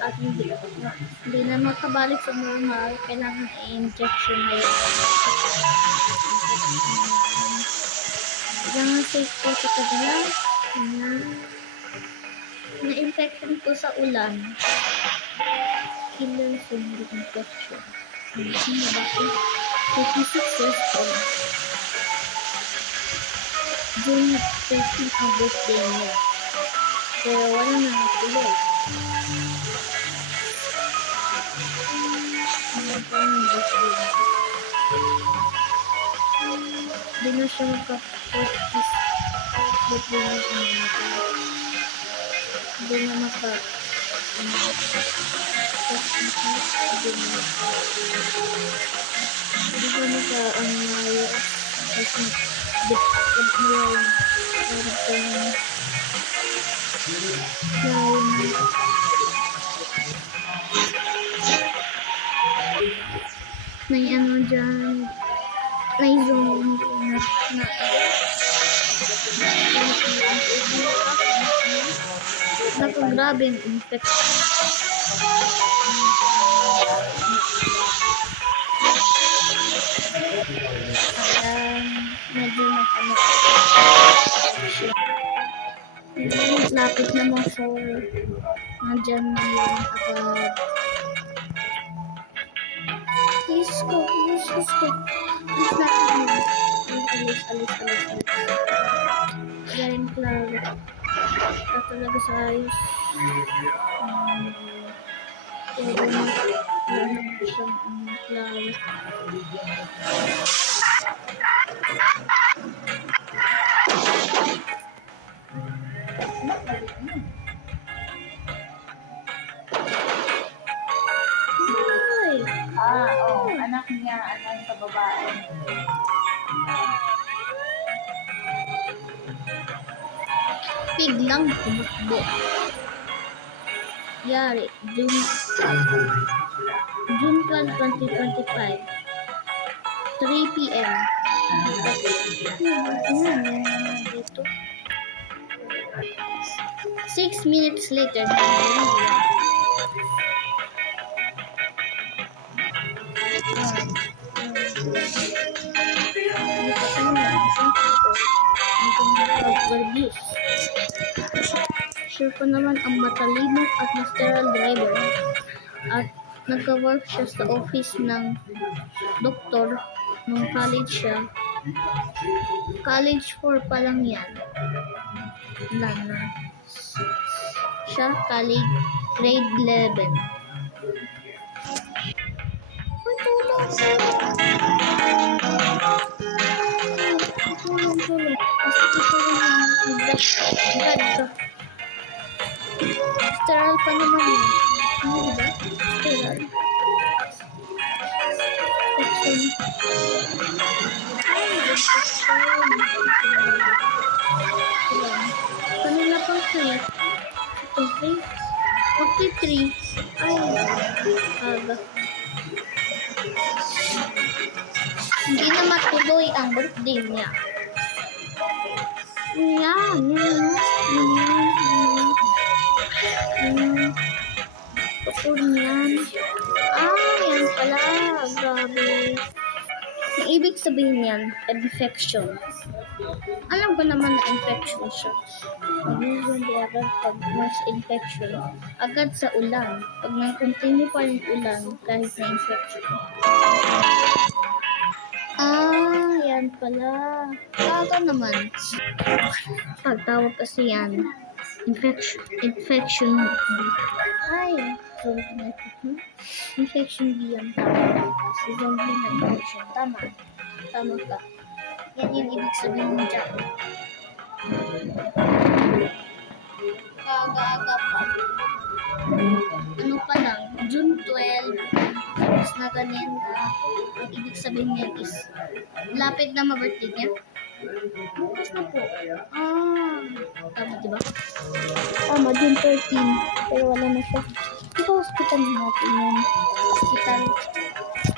at hindi na makabalik sa normal, kailangan i-injection na yun. Kailangan safe po sa kanila. Na-infection po sa ulan. Killer fungal infection. Sino ba po? 56 years old. June 13 ang birthday niya. Pero wala na natuloy. Ano ba ang birthday niya? Di na siya maka-40s birthday niya. Di na maka hindi ko maka ang mayos kasi dikkat mo yung may ano dyan may zoom na grabe yung infection. Medyo lapit na mo so nandyan na yung agad. Please go. Please na alis. Galing klaro. Talaga sa ayos. Pero na siyang klaro. Anak niya, sa babae. Biglang tumakbo. Yari, June 12, 2025. 3 p.m. Dito. 6 minutes later. Sure ko naman ang matalino at sterile driver at nagka-work siya sa office ng doktor nung college siya. College 4 pa lang yan. Siya college grade 11. Sterile pa naman yun. Ano ba? Sterile. Kanila pang 3. 43. Ay, aga. Hindi na matuloy ang birthday niya. Yan. Tukod niyan. Yan pala. Grabe. Ang ibig sabihin niyan, infection. Alam ko naman na infection siya. Usually agad pag mas infection, agad sa ulan. Pag may continue pa yung ulan, kahit na infection. Yan pala. Kaga naman. Pagtawag kasi yan. Infection. Ay, sorry na ito. Infection B ang tawag. Kasi zombie na infection. Tama ka. Yan yung ibig sabihin mo dyan. Kaga-aga pa. Ano pa lang, June 12. Tapos na ganyan na. Ang ibig sabihin niya is lapit na ma-birthday niya. Bukas na po. Tama diba? Tama, June 13. Pero wala na siya. Ito hospital natin yun. Hospital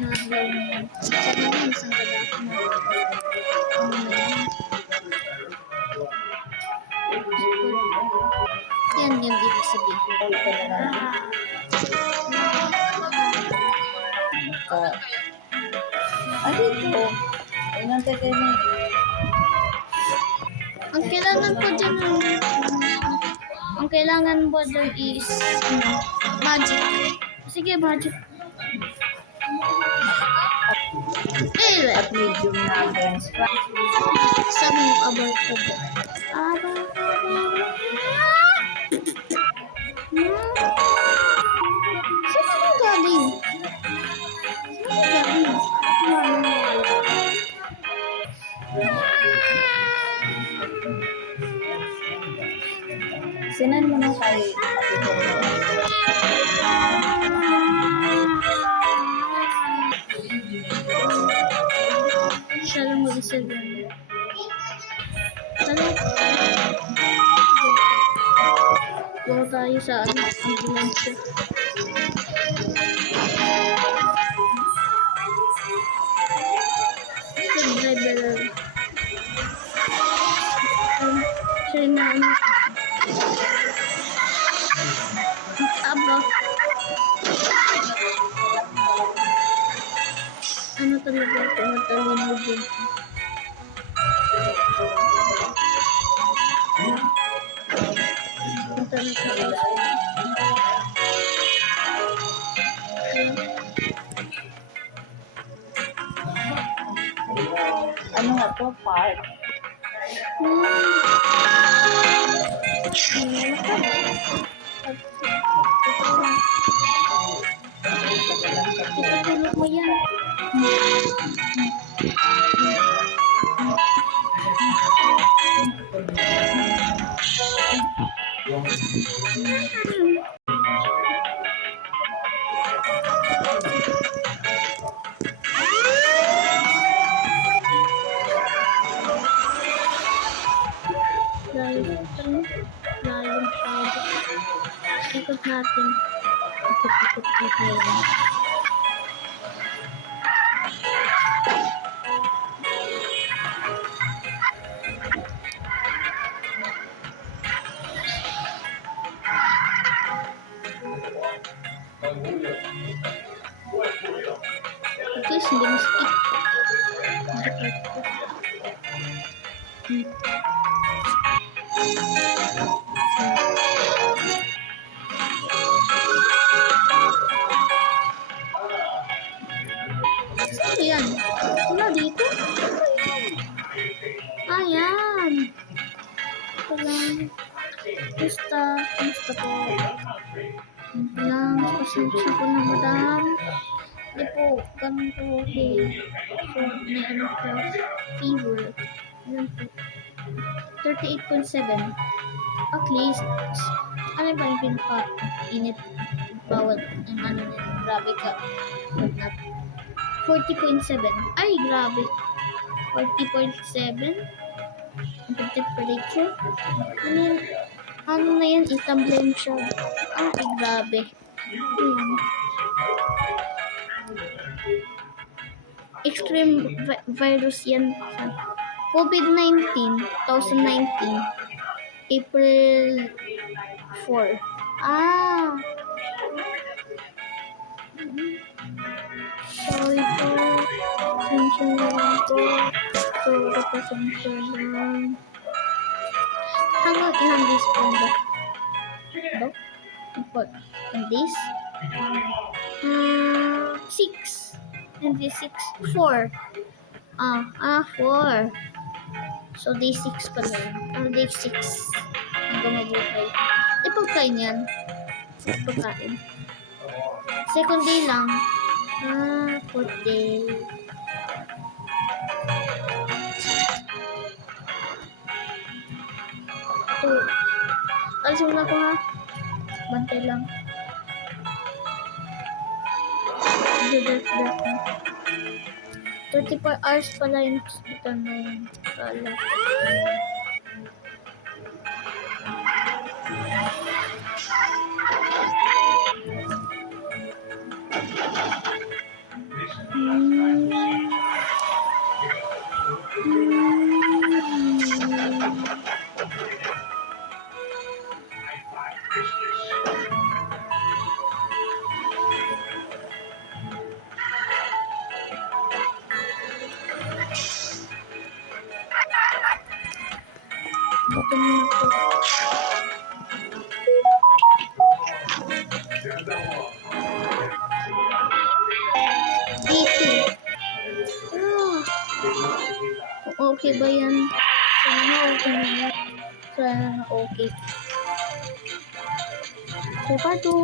na blow niya. Sa naman, isang gadaki na. yan yung ibig sabihin. Ito na lang. Dito. Ayun ang technique. Ang kailangan po dyan, ang kailangan po dyan is, magic. Sige, magic. At medium na french fry. Sabi mo about ko po. Saan ka galing? Saan ka galing? Sinan mo na kay Ate Jen. Siya lang mag-isa lang. Ano? Go tayo sa ambulansya. Driver. Siya na ano. Aba. Ano talaga ito? Matalino din. Punta na sa Ano nga to? Park. Itutulog mo yan. Layo masyado. Ikot natin. Ikot tayo. At least hindi masakit. Ayan. Wala dito. Ayan. Ito lang. Basta po. Ito lang. Pasensya po na madam. Hindi po. Ganun po. Okay. So, may ano po. Fever. Ayan po. 38.7. At least, ano ba yung pinaka-init? Bawal ang ano nila. Grabe ka. 40.7. Ay, grabe. 40.7. Ang temperature. Ano na yan? Itamblem siya. Ay, grabe. Ayan. Extreme virus yan. COVID-19, 2019, April 4. Sorry po. Pasensya na lang po. Sorry, pasensya lang. Hanggang ilang days po ba? What? In days? 6. And day 6, 4. 4. So, day 6 pa lang. Day 6. Hanggang mabuhay. Pagkain yan. Pagkain. Second day lang. Fourth day. Ito. Alisin mo na ito ha. Bantay lang. Death na. 34 hours pala yung hospital na yun. Kala. Gutom na ako. Dito. Ah, okay ba yan? Sana okay na yan. Sana okay. Sarado.